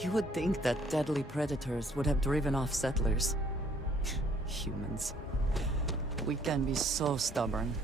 You would think that deadly predators would have driven off settlers. Humans. We can be so stubborn.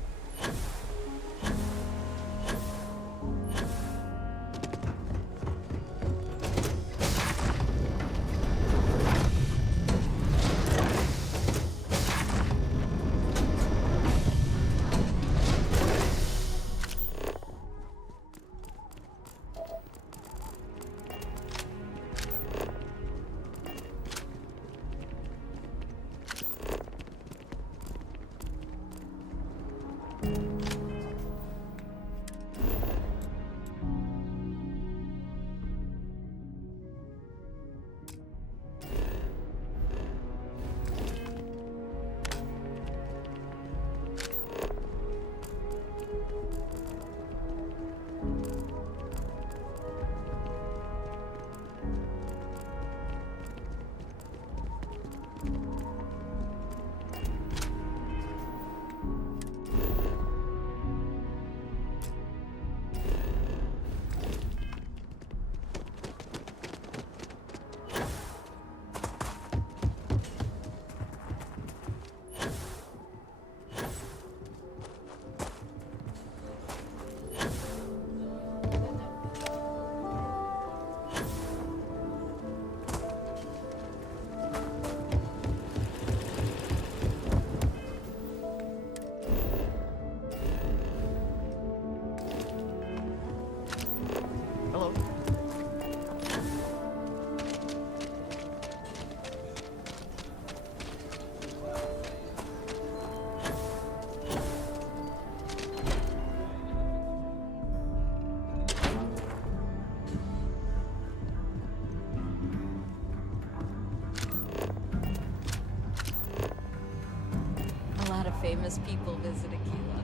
A lot of famous people visit Aquila.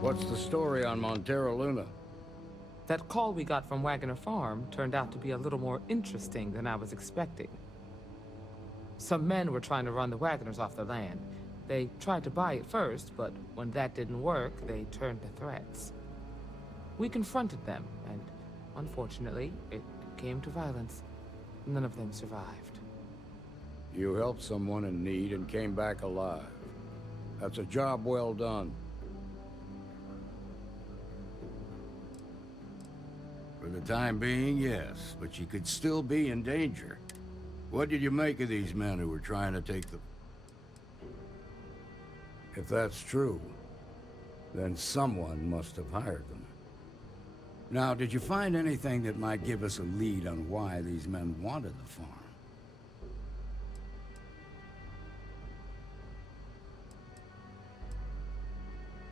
What's the story on Montero Luna? That call we got from Wagoner Farm turned out to be a little more interesting than I was expecting. Some men were trying to run the Wagoners off the land. They tried to buy it first, but when that didn't work, they turned to threats. We confronted them, and unfortunately, it came to violence. None of them survived. You helped someone in need and came back alive. That's a job well done. For the time being, yes, but you could still be in danger. What did you make of these men who were trying to take the... If that's true, then someone must have hired them. Now, did you find anything that might give us a lead on why these men wanted the farm?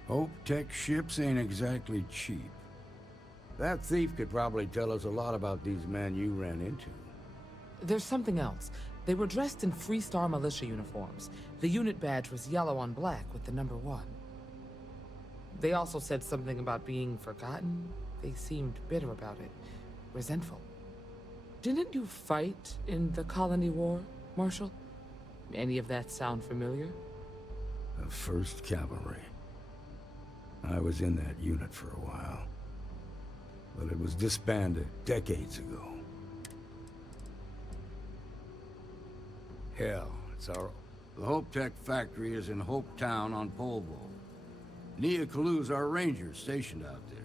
Hope Tech ships ain't exactly cheap. That thief could probably tell us a lot about these men you ran into. There's something else. They were dressed in Freestar militia uniforms. The unit badge was yellow on black with the number 1. They also said something about being forgotten. They seemed bitter about it, resentful. Didn't you fight in the Colony War, Marshal? Any of that sound familiar? The 1st Cavalry. I was in that unit for a while, but it was disbanded decades ago. Hell, it's our... The Hope Tech factory is in Hope Town on Polvo. Nia Kalu's our ranger stationed out there.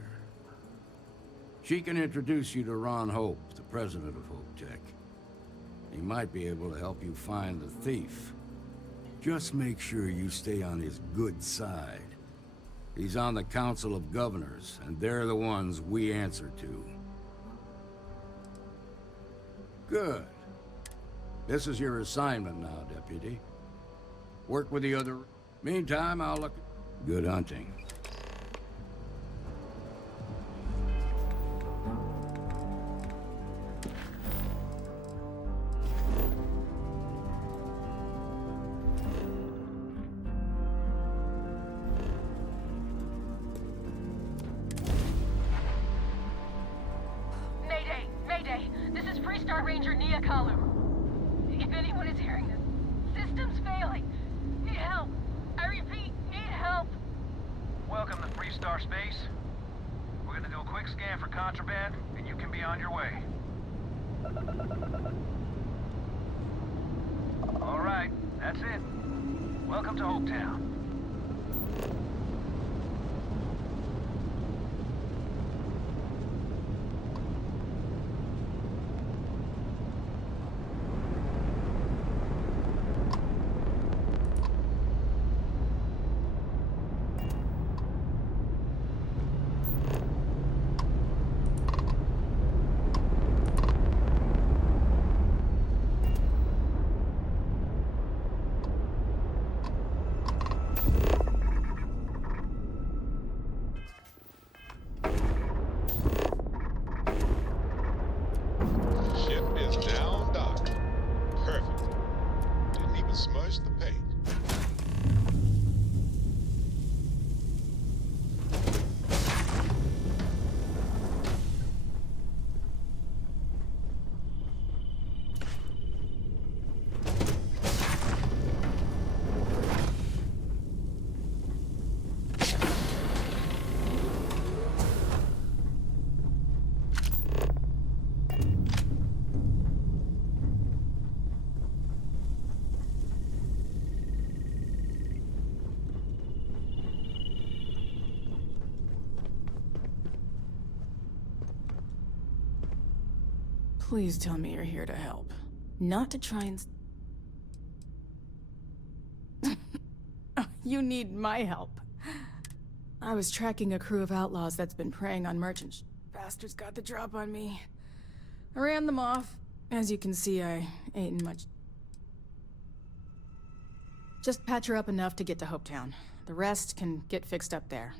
She can introduce you to Ron Hope, the president of Hope Tech. He might be able to help you find the thief. Just make sure you stay on his good side. He's on the Council of Governors, and they're the ones we answer to. Good. This is your assignment now, Deputy. Work with the other... Meantime, I'll look... Good hunting. 3-star Ranger Nia Kalu. If anyone is hearing this, system's failing. Need help. I repeat, need help. Welcome to 3-star space. We're gonna do a quick scan for contraband, and you can be on your way. All right, that's it. Welcome to Hopetown. Ship is now docked. Perfect. Didn't even smudge the paint. Please tell me you're here to help. Not to try and... You need my help. I was tracking a crew of outlaws that's been preying on merchants. Bastards got the drop on me. I ran them off. As you can see, I ain't much. Just patch her up enough to get to Hopetown. The rest can get fixed up there.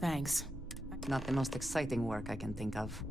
Thanks. Not the most exciting work I can think of.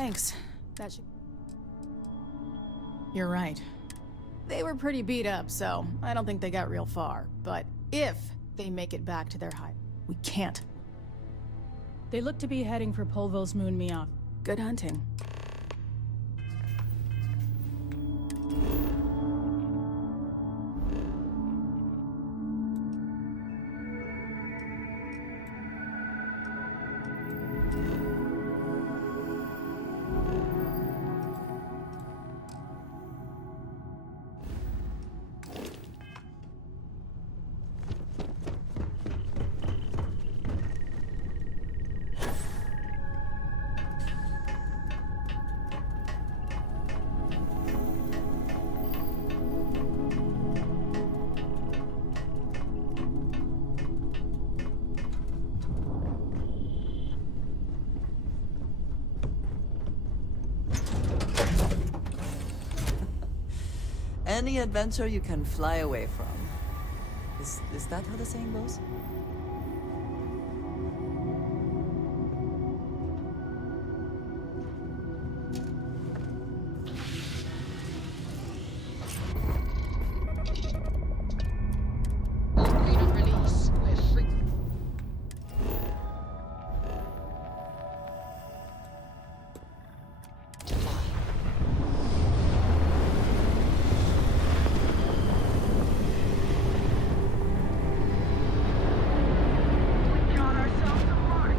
Thanks. That should... You're right. They were pretty beat up, so I don't think they got real far. But if they make it back to their hide, we can't. They look to be heading for Polvo's moon me off. Good hunting. Any adventure you can fly away from. Is that how the saying goes? Freedom release. We're free. To fly. We got ourselves a mark.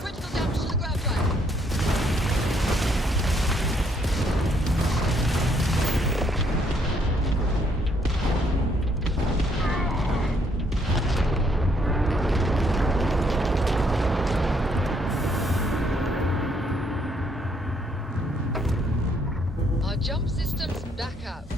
Critical damage to the grav drive. Our jump system's back up.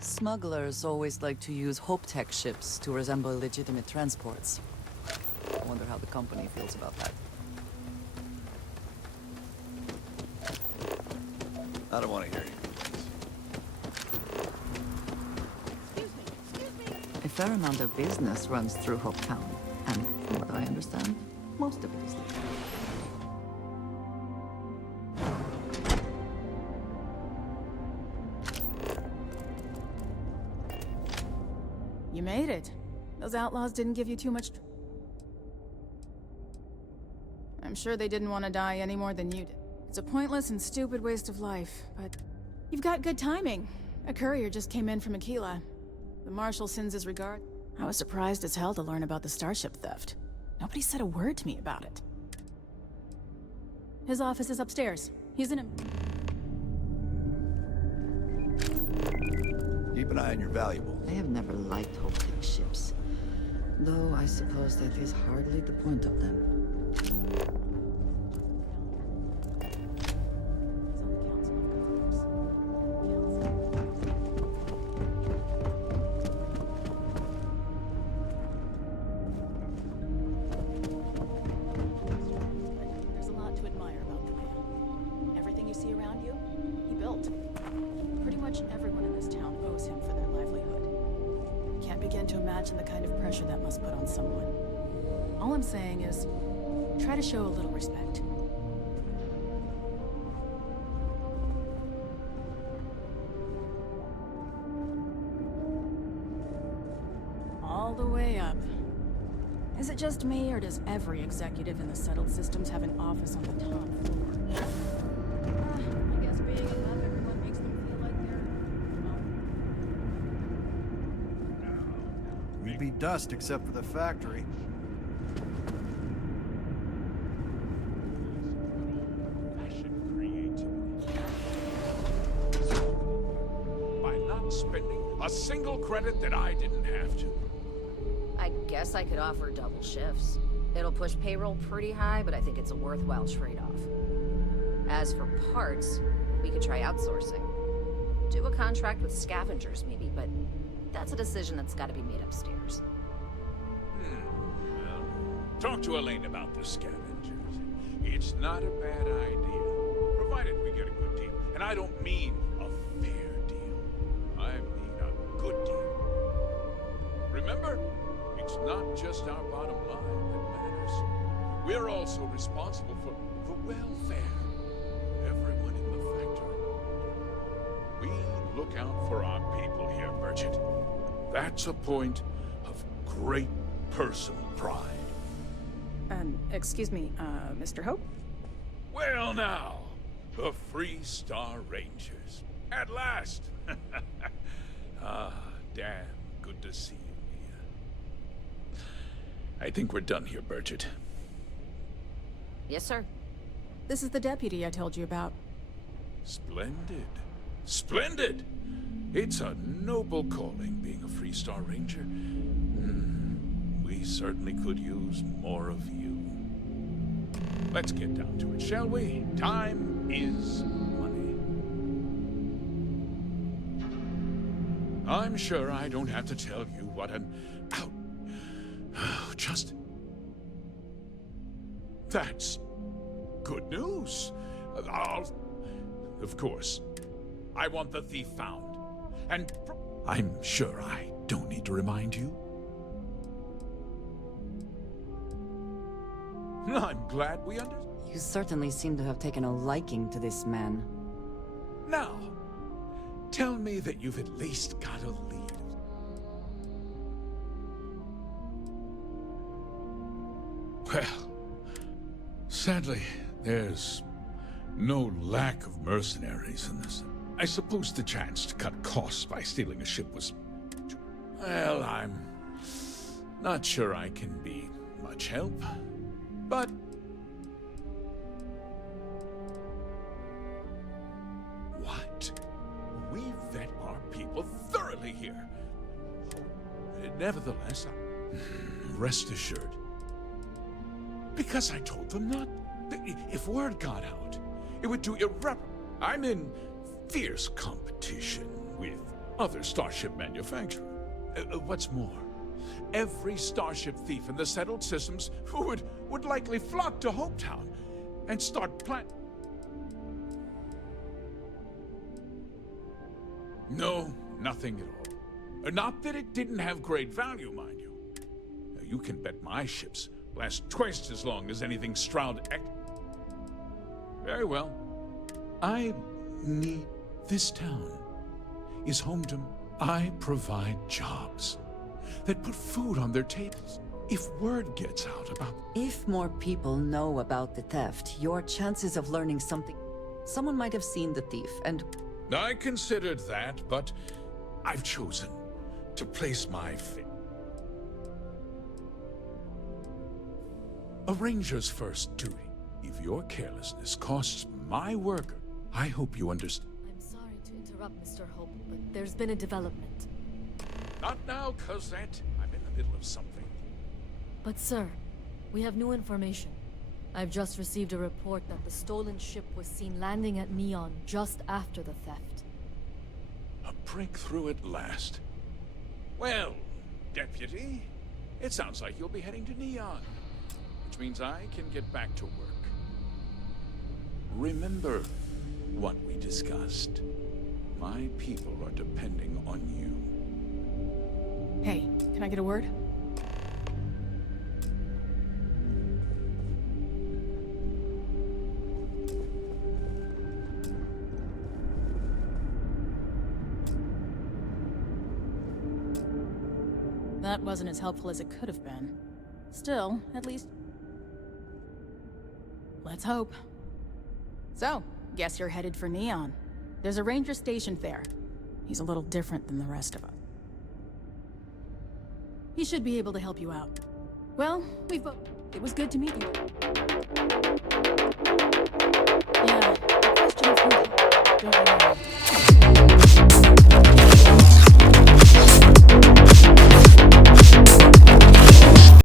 Smugglers always like to use Hope Tech ships to resemble legitimate transports. I wonder how the company feels about that. I don't want to hear you. A fair amount of business runs through Hope Town, and from what I understand, most of it is legal. You made it. Those outlaws didn't give you too much... I'm sure they didn't want to die any more than you did. It's a pointless and stupid waste of life, but You've got good timing. A courier just came in from Aquila. The Marshal sends his regard. I was surprised as hell to learn about the starship theft. Nobody said a word to me about it. His office is upstairs. He's in a... Keep an eye on your valuables. I have never liked Hope-Tech ships. Though I suppose that is hardly the point of them. There's a lot to admire about the man. Everything you see around you, he built. Pretty much everyone in this town owes him for their livelihood. Can't begin to imagine the kind of pressure that must put on someone. All I'm saying is, try to show a little respect. All the way up. Is it just me, or does every executive in the settled systems have an office on the top floor? I guess being above everyone makes them feel like they're... We'd be dust except for the factory. By not spending a single credit that I didn't have to. I guess I could offer double shifts. It'll push payroll pretty high, but I think it's a worthwhile trade-off. As for parts, we could try outsourcing. Do a contract with scavengers, maybe, but that's a decision that's got to be made upstairs. Well, talk to Elaine about the scavengers. It's not a bad idea, provided we get a good deal. And I don't mean a fair deal. I mean a good deal. Remember? It's not just our bottom line that matters. We're also responsible for the welfare of everyone in the factory. We look out for our people here, Merchant. That's a point of great personal pride. Excuse me, Mr. Hope? Well now, the Free Star Rangers. At last! Ah, damn good to see you. I think we're done here, Burchett. Yes, sir. This is the deputy I told you about. Splendid. Splendid! It's a noble calling, being a Free Star Ranger. We certainly could use more of you. Let's get down to it, shall we? Time is money. I'm sure I don't have to tell you what an just... That's good news. Of course. I want the thief found. And I'm sure I don't need to remind you. I'm glad we understand. You certainly seem to have taken a liking to this man. Now, tell me that you've at least got a lead. Well, sadly, there's no lack of mercenaries in this. I suppose the chance to cut costs by stealing a ship was... Well, I'm not sure I can be much help, but... What? We vet our people thoroughly here. Nevertheless, rest assured. Because I told them not. If word got out, it would do irreparable. I'm in fierce competition with other starship manufacturers. What's more, every starship thief in the settled systems would likely flock to Hopetown and start No, nothing at all. Not that it didn't have great value, mind you. You can bet my ships last twice as long as anything Stroud... Very well. I need... This town is home to... I provide jobs that put food on their tables. If word gets out about... If more people know about the theft, your chances of learning something... Someone might have seen the thief, and I considered that, but I've chosen to place my faith. A ranger's first duty. If your carelessness costs my worker, I hope you understand. I'm sorry to interrupt, Mr. Hope, but there's been a development. Not now, Cosette. I'm in the middle of something. But sir, we have new information. I've just received a report that the stolen ship was seen landing at Neon just after the theft. A breakthrough at last. Well, Deputy, it sounds like you'll be heading to Neon, which means I can get back to work. Remember what we discussed. My people are depending on you. Hey, can I get a word? That wasn't as helpful as it could have been. Still, at least... let's hope. So, guess you're headed for Neon. There's a ranger stationed there. He's a little different than the rest of us. He should be able to help you out. Well, we've both... it was good to meet you.